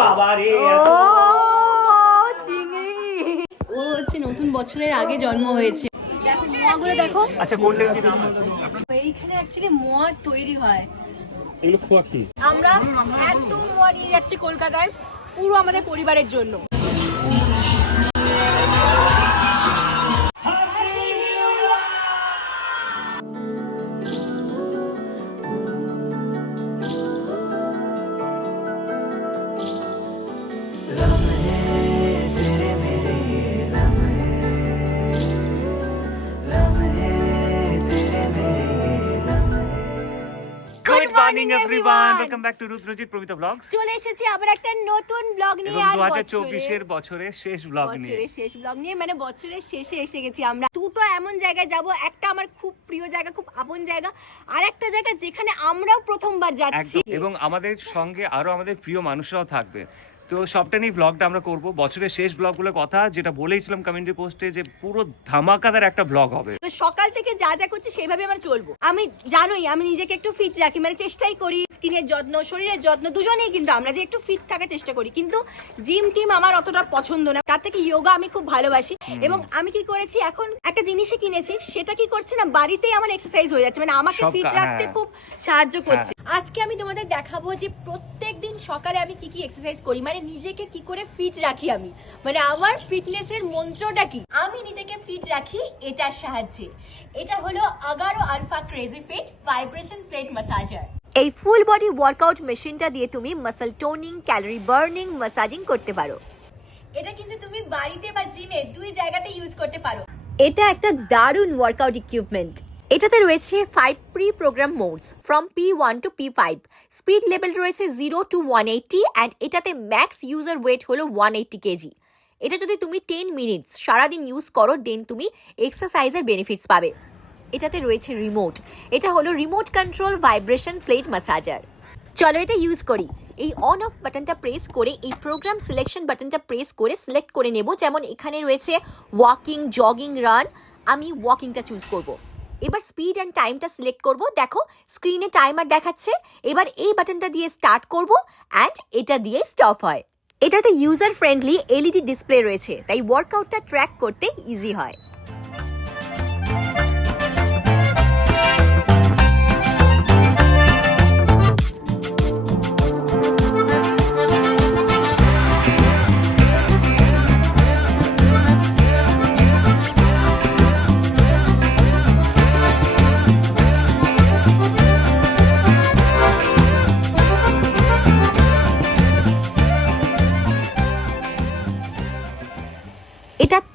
বাবা রে ও চিংড়ি। ও হচ্ছে নতুন বছরের আগে জন্ম হয়েছে। দেখো আচ্ছা কোন লেগে দাম আছে এইখানে অ্যাকচুয়ালি মোয়া তৈরি হয়। এগুলো খোয়া কি? আমরা এত মোয়া নিয়ে যাচ্ছি কলকাতায় পুরো আমাদের পরিবারের জন্য। Morning everyone. Welcome back to Rudrajit Pramit blogs চলে এসেছি আবার একটা নতুন ব্লগ নিয়ে আর 2024 এর বছরের শেষ ব্লগ নিয়ে। বছরের শেষ ব্লগ নিয়ে মানে বছরের শেষে এসে গেছি আমরা। দুটো এমন জায়গায় যাব একটা আমার খুব প্রিয় জায়গা খুব আপন জায়গা আর একটা জায়গা যেখানে আমরাও প্রথমবার যাচ্ছি। এবং আমাদের সঙ্গে আরও আমাদের প্রিয় মানুষরাও থাকবে। তো সবটা নিয়ে ব্লগটা আমরা করব। বছরের শেষ ব্লগগুলো কথা, যেটা বলেইছিলাম কমেন্ট্রি পোস্টে যে পুরো ধামাকাদার একটা ব্লগ হবে। তো সকাল থেকে যা যা করছি সেইভাবে আমরা চলবো। আমি জানোই, আমি নিজেকে একটু ফিট রাখি মানে চেষ্টাই করি স্কিনের যত্ন, শরীরের যত্ন, দুজনেই কিন্তু আমরা যে একটু ফিট থাকার চেষ্টা করি। কিন্তু জিম টিম আমার অতটা পছন্দ না। তার থেকে যোগা আমি খুব ভালোবাসি। এবং আমি কি করেছি এখন একটা জিনিসই কিনেছি সেটা কি করছে না বাড়িতেই আমার এক্সারসাইজ হয়ে যাচ্ছে মানে আমাকে ফিট রাখতে হ্যাঁ। খুব সাহায্য করছে। আজকে আমি তোমাদের দেখাবো যে প্রত্যেক দিন সকালে আমি কি কি এক্সারসাইজ করি মানে নিজেকে কি করে ফিট রাখি আমি মানে আমার ফিটনেসের মন্ত্রটা কি? আমি নিজেকে ফিট রাখি এটার সাহায্যে। এটা হলো Agaro alpha crazy fit vibration plate massager এই ফুল বডি ওয়ার্কআউট মেশিনটা দিয়ে তুমি muscle toning calorie burning massaging করতে পারো। এটা কিন্তু তুমি বাড়িতে বা জিমে দুই জায়গাতে ইউজ করতে পারো। এটা একটা দারুণ ওয়ার্কআউট ইকুইপমেন্ট এটাতে রয়েছে five pre program modes from P one to P five speed level রয়েছে zero to one eighty and এটাতে ম্যাক্স ইউজার ওয়েট হলো ওয়ান এইটটি কেজি এটা যদি তুমি টেন মিনিটস সারাদিন ইউজ করো দেন তুমি এক্সারসাইজের বেনিফিটস পাবে। এটাতে রয়েছে রিমোট এটা হলো remote control vibration plate massager চলো এটা ইউজ করি। এই অন অফ বাটনটা প্রেস করে, এই প্রোগ্রাম সিলেকশন বাটনটা প্রেস করে সিলেক্ট করে নেব। যেমন এখানে রয়েছে ওয়াকিং জগিং রান আমি ওয়াকিংটা চুজ করব। এবার স্পিড অ্যান্ড টাইমটা সিলেক্ট করব। দেখো স্ক্রিনে টাইমার দেখাচ্ছে। এবার এই বাটনটা দিয়ে স্টার্ট করব অ্যান্ড এটা দিয়ে স্টপ হয়। এটাতে ইউজার ফ্রেন্ডলি এলইডি ডিসপ্লে রয়েছে, তাই ওয়ার্কআউটটা ট্র্যাক করতে ইজি হয়।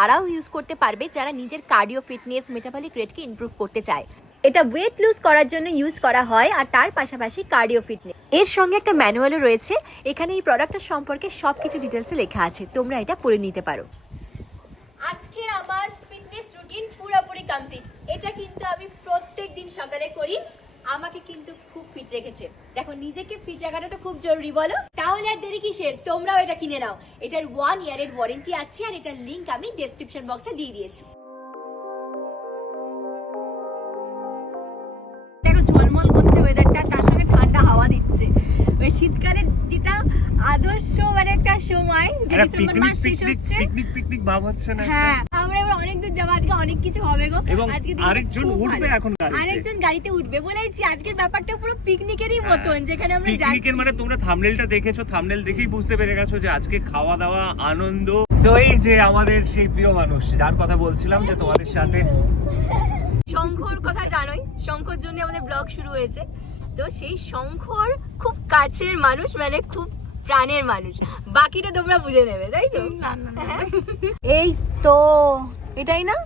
তারাও ইউজ করতে পারবে যারা নিজের কার্ডিও ফিটনেস মেটাবলিক রেটকে ইমপ্রুভ করতে চায়। এটা ওয়েট লুজ করার জন্য ইউজ করা হয় আর তার পাশাপাশি কার্ডিও ফিটনেস এর সঙ্গে একটা ম্যানুয়ালও রয়েছে। এখানে এই প্রোডাক্টটার সম্পর্কে সব কিছু ডিটেলসে লেখা আছে। তোমরা এটা পড়ে নিতে পারো। আজকের আমার ফিটনেস রুটিন পুরোপুরি কমপ্লিট এটা কিন্তু আমি প্রত্যেক দিন সকালে করি। আমাকে কিন্তু খুব ফিট রেখেছে। দেখো, নিজেকে ফিট রাখাটা তো খুব জরুরি, বলো? তাহলে আর দেরি কিসের? তোমরাও এটা কিনে নাও। এটার ওয়ান ইয়ারের ওয়ারেন্টি আছে আর এটার লিঙ্ক আমি ডেসক্রিপশন বক্সে দিয়ে দিয়েছি। দেখো, ঝলমল করছে ওয়েদারটা তার সঙ্গে ঠান্ডা হাওয়া দিচ্ছে। ওই শীতকালের যেটা আদর্শ মানে একটা সময় যে ডিসেম্বর মাস শেষ হচ্ছে। পিকনিক পিকনিক ভাব হচ্ছে না হ্যাঁ আমরা এবার অনেক দূর যাব আজকে অনেক কিছু হবে গো। আজকে আরেকজন উঠবে এখন গাড়িতে। আরেকজন গাড়িতে উঠবে বলেছি আজকের ব্যাপারটা পুরো পিকনিকেরই মতন যেখানে আমরা যাচ্ছি। পিকনিকের মানে তোমরা থামনেলটা দেখেছ থামনেল দেখেই বুঝতে পেরে গেছো যে আজকে খাওয়া দাওয়া আনন্দ। তো এই যে আমাদের সেই প্রিয় মানুষ যার কথা বলছিলাম যে তোমাদের সাথে শঙ্খর কথা জানোই শঙ্খর জন্য আমাদের ব্লগ শুরু হয়েছে। তো সেই শঙ্খর খুব কাছের মানুষ মানে খুব প্রাণের মানুষ। বাকিটা তোমরা বুঝে নেবে তাই তো? হ্যাঁ? এই তো। এটাই না?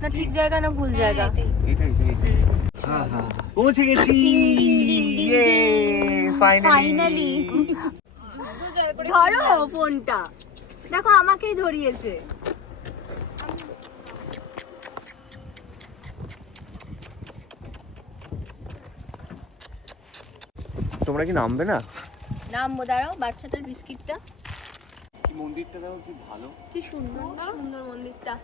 না ঠিক জায়গা না ভুল জায়গা। হ্যাঁ, হ্যাঁ। পৌঁছে গেছি। ফাইনালি ধরো ফোনটা। দেখো আমাকেই ধরিয়েছে। তোমরা কি নামবে না? নামবো দাঁড়াও বাচ্চাটার বিস্কিটটা। মন্দিরটা দেখো কি ভালো। কি সুন্দর সুন্দর মন্দিরটা।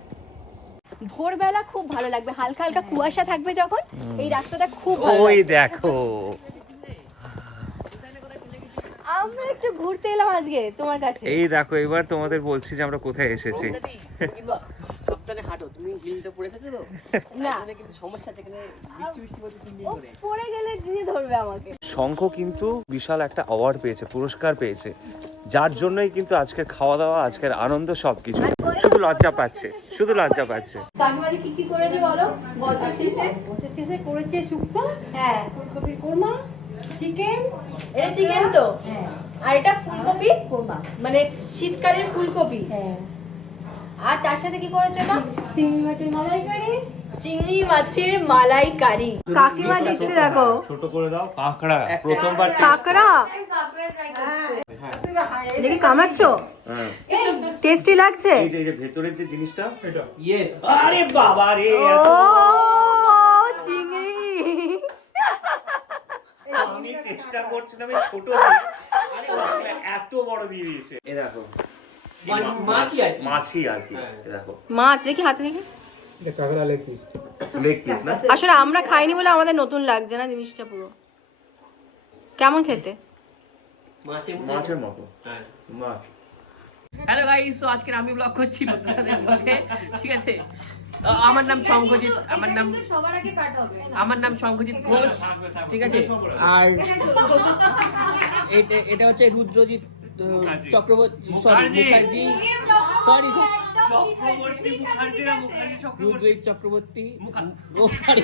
ভোরবেলা খুব ভালো লাগবে হালকা হালকা কুয়াশা থাকবে যখন এই রাস্তাটা খুব ভালো ওই দেখো। আমরা একটু ঘুরতে এলাম আজকে তোমার কাছে। এই দেখো এবার তোমাদের বলছি যে আমরা কোথায় এসেছি। সপ্তাহে হাঁটো তুমি হিলটা পড়ে এসেছ তো? না। কিন্তু সমস্যা আছে এখানে বৃষ্টি বৃষ্টি পড়ে গেলে যিনি ধরবে আমাকে। শঙ্খ কিন্তু বিশাল একটা অ্যাওয়ার্ড পেয়েছে পুরস্কার পেয়েছে। যার জন্যই কিন্তু আজকের খাওয়া দাওয়া আজকের আনন্দ সবকিছু। শুধু লজ্জা পাচ্ছে শুধু লজ্জা পাচ্ছে। কি কি করেছে বলো? বছর শেষে? বছর শেষে করেছে শুক্তো হ্যাঁ। ফুলকপির কোরমা চিকেন। এটা চিকেন তো? হ্যাঁ। আর এটা ফুলকপি? কোরমা। মানে শীতকালের ফুলকপি? হ্যাঁ। আর তার সাথে কি করেছ এটা? চিংড়ি মাছের মালাইকারি চিংড়ি মাছের মালাই কারি কাকিমা দিচ্ছে দেখো? ছোট করে দাও কাঁকড়া প্রথমবার কাকড়া। দেখি কামাচ্ছো? হ্যাঁ। টেস্টি লাগছে? এই যে এই যে ভেতরের যে জিনিসটা ইয়েস আরে বাবা রে ও চিংড়ি। আমি চেষ্টা করছিলাম এই ছোট। মানে এত বড় দিয়ে দিয়েছে। এ দেখো। মাছই আর মাছি আর কি হ্যাঁ। দেখো। মাছ দেখি হাতে দেখি। লেগ পিস না? আসলে আমরা খাইনি বলে আমাদের নতুন লাগছে না জিনিসটা পুরো। কেমন খেতে? মাছের মতো। মাছের মতো। হ্যাঁ। মাছ। হ্যালো গাইস তো আজকে আমি ব্লগ করছি ব্লগে ঠিক আছে? আমার নাম শঙ্খজিৎ আমার নাম সবার আগে কাট হবে। আমার নাম শঙ্খজিৎ ঘোষ ঠিক আছে? আর এটা এটা হচ্ছে রুদ্রজিৎ চক্রবর্তী সরি সরি চক্রবর্তী মুখার্জি মুখার্জি চক্রবর্তী। চক্রবর্তী ও সরি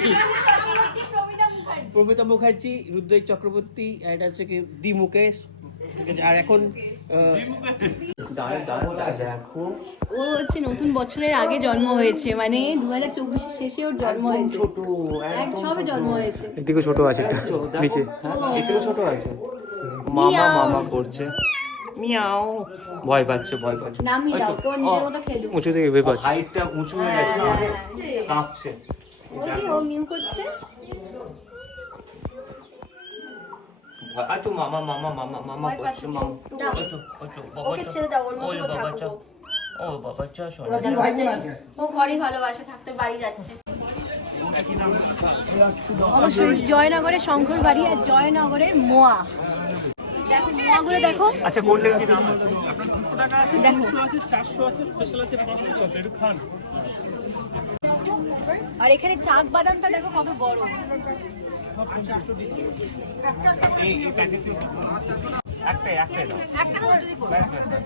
প্রমিতা মুখার্জি। রুদ্রজিৎ চক্রবর্তী এটা হচ্ছে কি ডি মুকেশ। আর এখন ও হচ্ছে নতুন বছরের আগে জন্ম হয়েছে মানে দু হাজার চব্বিশের শেষে ওর জন্ম হয়েছে। সবে জন্ম হয়েছে। এদিকে ছোট আছে একটা নিচে। ছোট আছে। মামা মামা করছে। মিয়াও। ভয় পাচ্ছে ভয় পাচ্ছে। দাও তো নিজের মতো খেলুক উঁচু থেকে ভেবে পাচ্ছি হাইটটা উঁচু হয়ে গেছে না? কাঁপছে। ওই যে ও মিউ করছে? ভয়- মামা মামা মামা মামা করছে মামা। ওচো, ওচো, বাবা ওকে ছেড়ে দাও ওর মতো ওই ও বাবা চো। থাকুক ও। ও বাবা চো, শোনো। ও ঘরেই ভালোবাসে থাকতে বাড়ি যাচ্ছে। অবশ্যই জয়নগরের শঙ্কর বাড়ি আর জয়নগরের মোয়া। দেখো। আচ্ছা কোনটা কি দাম আছে? দেখো। আর এখানে চাক বাদামটা দেখো কত বড়। এই এই প্যাকেট একটা একটা দাও। একটা দাও যদি করো। ব্যাস, ব্যাস, ব্যাস।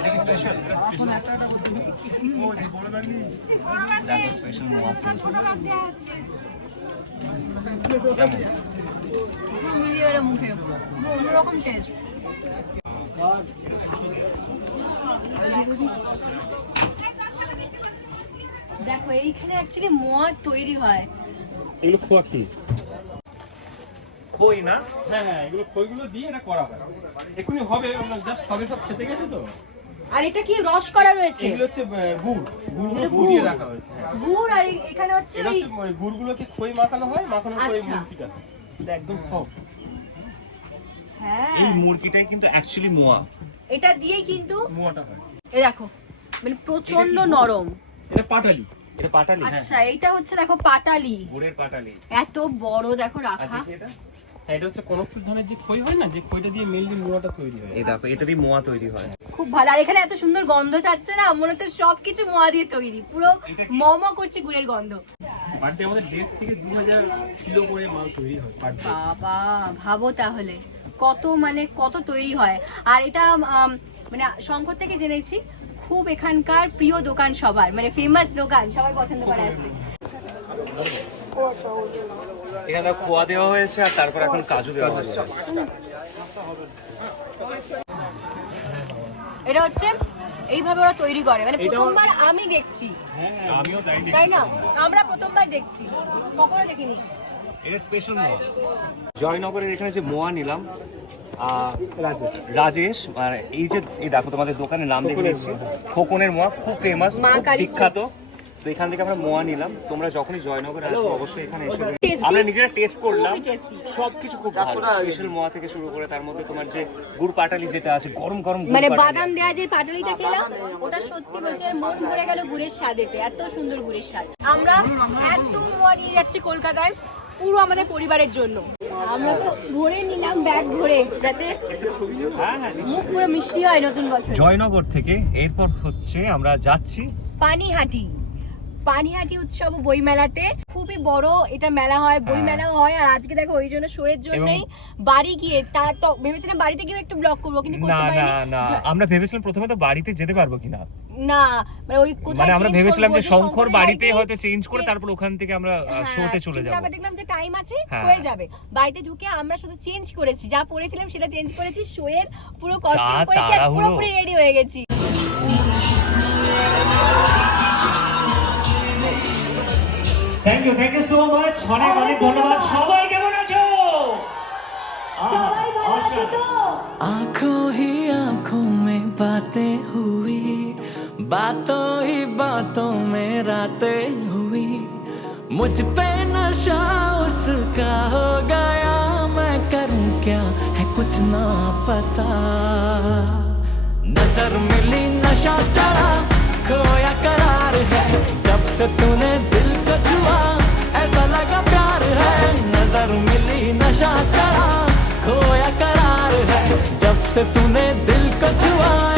এটা কি স্পেশাল দেখো স্পেশাল মোয়া কেমন? পুরো মিলিয়ে এলো মুখে পুরো অন্যরকম টেস্ট দেখো এইখানে অ্যাকচুয়ালি মোয়া তৈরি হয়। এগুলো খোয়া কি? খই না? হ্যাঁ হ্যাঁ এগুলো খইগুলো দিয়ে এটা করা হয়। এক্ষুনি হবে আমরা জাস্ট সবে সব খেতে গেছে তো। আর এটা কি রস করা রয়েছে? এগুলো হচ্ছে গুড়। গুড়গুলো গুড় দিয়ে। রাখা হয়েছে হ্যাঁ। গুড় আর এখানে হচ্ছে এটা ওই হচ্ছে গুড়গুলোকে খই মাখানো হয় মাখানোর পরে। মুরগিটা এটা একদম সফট হ্যাঁ। এই মুরগিটাই কিন্তু অ্যাকচুয়ালি মোয়া। এটা দিয়েই কিন্তু মোয়াটা হয়। এ দেখো মানে প্রচণ্ড নরম। এটা পাটালি। এটা পাটালি হ্যাঁ। আচ্ছা এইটা হচ্ছে দেখো পাটালি। গুড়ের পাটালি। এত বড় দেখো রাখা। এটা। হ্যাঁ এটা হচ্ছে কনকচুর ধানের যে খই হয় না যে খইটা দিয়ে মেনলি মোয়াটা তৈরি হয়। এই দেখো এটা দিয়ে মোয়া তৈরি হয়। খুব ভালো। আর এখানে এত সুন্দর গন্ধ ছাড়ছে না মনে হচ্ছে সবকিছু মোয়া দিয়ে তৈরি। পুরো মম করছে গুড়ের গন্ধ। পার ডে আমাদের দেড় থেকে দু হাজার কিলো করে মাল তৈরি হয় পার ডে বাবা ভাবো তাহলে। কত মানে কত তৈরি হয়। আর এটা আম, মানে শঙ্কর থেকে জেনেছি খুব এখানকার প্রিয় দোকান সবার মানে ফেমাস দোকান সবাই পছন্দ করে আসতে। এখানে খোয়া দেওয়া হয়েছে আর তারপর এখন কাজু দেওয়া হচ্ছে এটা হচ্ছে এইভাবে ওরা তৈরি করে। মানে প্রথমবার আমি দেখছি। আমিও তাই তাই না? আমরা প্রথমবার দেখছি। কখনো দেখিনি। এটা স্পেশাল মোয়া জয়নগরের এখানে যে মোয়া নিলাম রাজেশ। রাজেশ আর এই যে এই দেখো তোমাদের দোকানের নাম দেখে নিচ্ছি। খোকনের মোয়া খুব ফেমাস খুব বিখ্যাত। তো এখান থেকে আমরা মোয়া নিলাম। তোমরা যখনই জয়নগরে আসবে অবশ্যই এখানে এসে আমরা নিজেরা টেস্ট করলাম। tasty। সবকিছু খুব ভালো। স্পেশাল মোয়া থেকে শুরু করে তার মধ্যে তোমার যে গুড় পাটালি যেটা আছে গরম গরম মানে বাদাম দেওয়া যে পাটালিটা খেলাম ওটা সত্যি বলছে মন ভরে গেল গুড়ের স্বাদেতে। এত সুন্দর গুড়ের স্বাদ। আমরা এত মোয়া নিয়ে যাচ্ছি কলকাতায় পুরো আমাদের পরিবারের জন্য। আমরা তো ভরে নিলাম ব্যাগ ভরে যাতে হ্যাঁ হ্যাঁ মুখ পুরো মিষ্টি হয় নতুন বছর। জয়নগর থেকে এরপর হচ্ছে আমরা যাচ্ছি পানিহাটি। পানিহাটি উৎসব বইমেলাতে খুবই বড় এটা মেলা হয় বই হ্যাঁ। মেলাও হয় আর আজকে দেখো ওই জন্য শোয়ের জন্যই বাড়ি গিয়ে তার তো ভেবেছিলাম বাড়িতে গিয়ে একটু ব্লগ করব কিন্তু করতে না পারিনি। না। আমরা ভেবেছিলাম প্রথমে তো বাড়িতে যেতে পারব কিনা। না মানে ওই কোথায় মানে আমরা ভেবেছিলাম যে শঙ্কর বাড়িতে হয়তো চেঞ্জ করে তারপর ওখান থেকে আমরা হ্যাঁ, শোতে চলে যাব। তারপর দেখলাম যে টাইম আছে হ্যাঁ। হয়ে যাবে। বাড়িতে ঢুকে আমরা শুধু চেঞ্জ করেছি যা পরেছিলাম সেটা চেঞ্জ করেছি শোয়ের পুরো কস্টিউম যা পরেছি আর পুরোপুরি রেডি হয়ে গেছি। thank you thank you so much অনেক অনেক ধন্যবাদ সবাই কেমন আছো সবাই ভালো আছো তো आंखों ही आंखों में बातें हुई बातों ही बातों में रातें हुई मुझ पे नशा उसका हो गया मैं करूं क्या है कुछ ना पता नजर मिली नशा चढ़ा खोया करार है जब से तूने नज़र मिली नशा चढ़ा खोया करार है जब से तूने दिल को छुआ।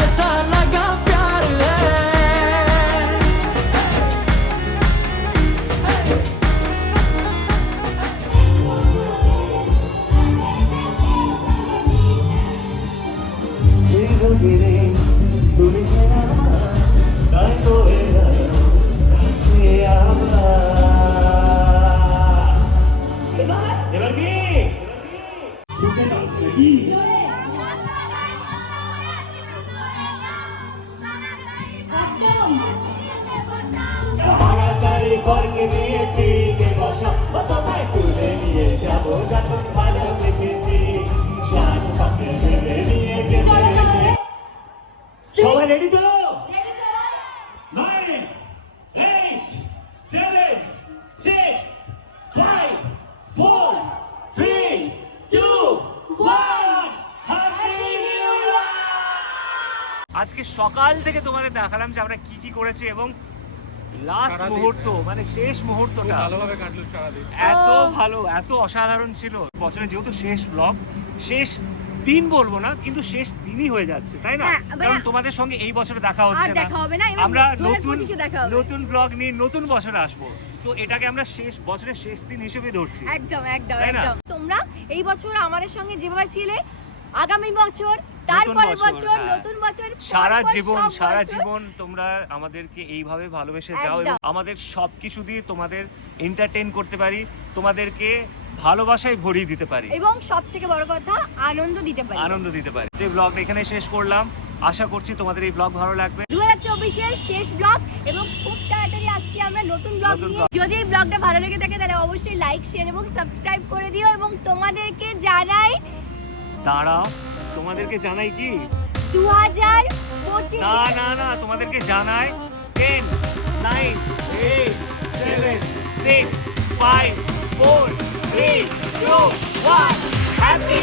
তোমাদের দেখালাম যে আমরা কি কি করেছি এবং লাস্ট মুহূর্ত মানে শেষ মুহূর্তটা। ভালোভাবে কাটলো সারাদিন। এত ভালো এত অসাধারণ ছিল। বছরের যেহেতু শেষ ব্লগ শেষ দিন বলব না কিন্তু শেষ দিনই হয়ে যাচ্ছে তাই না? হ্যাঁ, মানে- কারণ তোমাদের সঙ্গে এই বছরে দেখা হচ্ছে আর দেখা হবে না, আমরা নতুন। নতুন ব্লগ নিয়ে নতুন বছরে আসব। তো এটাকে আমরা শেষ বছরের শেষ দিন হিসেবে ধরছি। একদম একদম একদম। তোমরা এই বছর আমাদের সঙ্গে যেভাবে ছিলে আগামী বছর তারপরের বছর, হ্যাঁ। নতুন বছর সারা জীবন সারা জীবন তোমরা আমাদেরকে এইভাবে ভালোবেসে যাও এবং আমাদের সবকিছু দিয়ে তোমাদের এন্টারটেইন করতে পারি তোমাদেরকে ভালোবাসায় ভরিয়ে দিতে পারি। এবং সব থেকে বড় কথা আনন্দ দিতে পারি। আনন্দ দিতে পারি। এই ব্লগটা এখানে শেষ করলাম। আশা করছি তোমাদের এই ব্লগ ভালো লাগবে। দু হাজার চব্বিশের শেষ ব্লগ এবং খুব তাড়াতাড়ি আসছি আমরা নতুন ব্লগ নিয়ে। যদি এই ব্লগটা ভালো লেগে থাকে তাহলে অবশ্যই লাইক শেয়ার এবং সাবস্ক্রাইব করে দিও এবং তোমাদেরকে জানাই দাঁড়াও। তোমাদেরকে জানাই কি? দু হাজার পঁচিশ। না না না তোমাদেরকে জানাই ten nine eight seven six five four three two one happy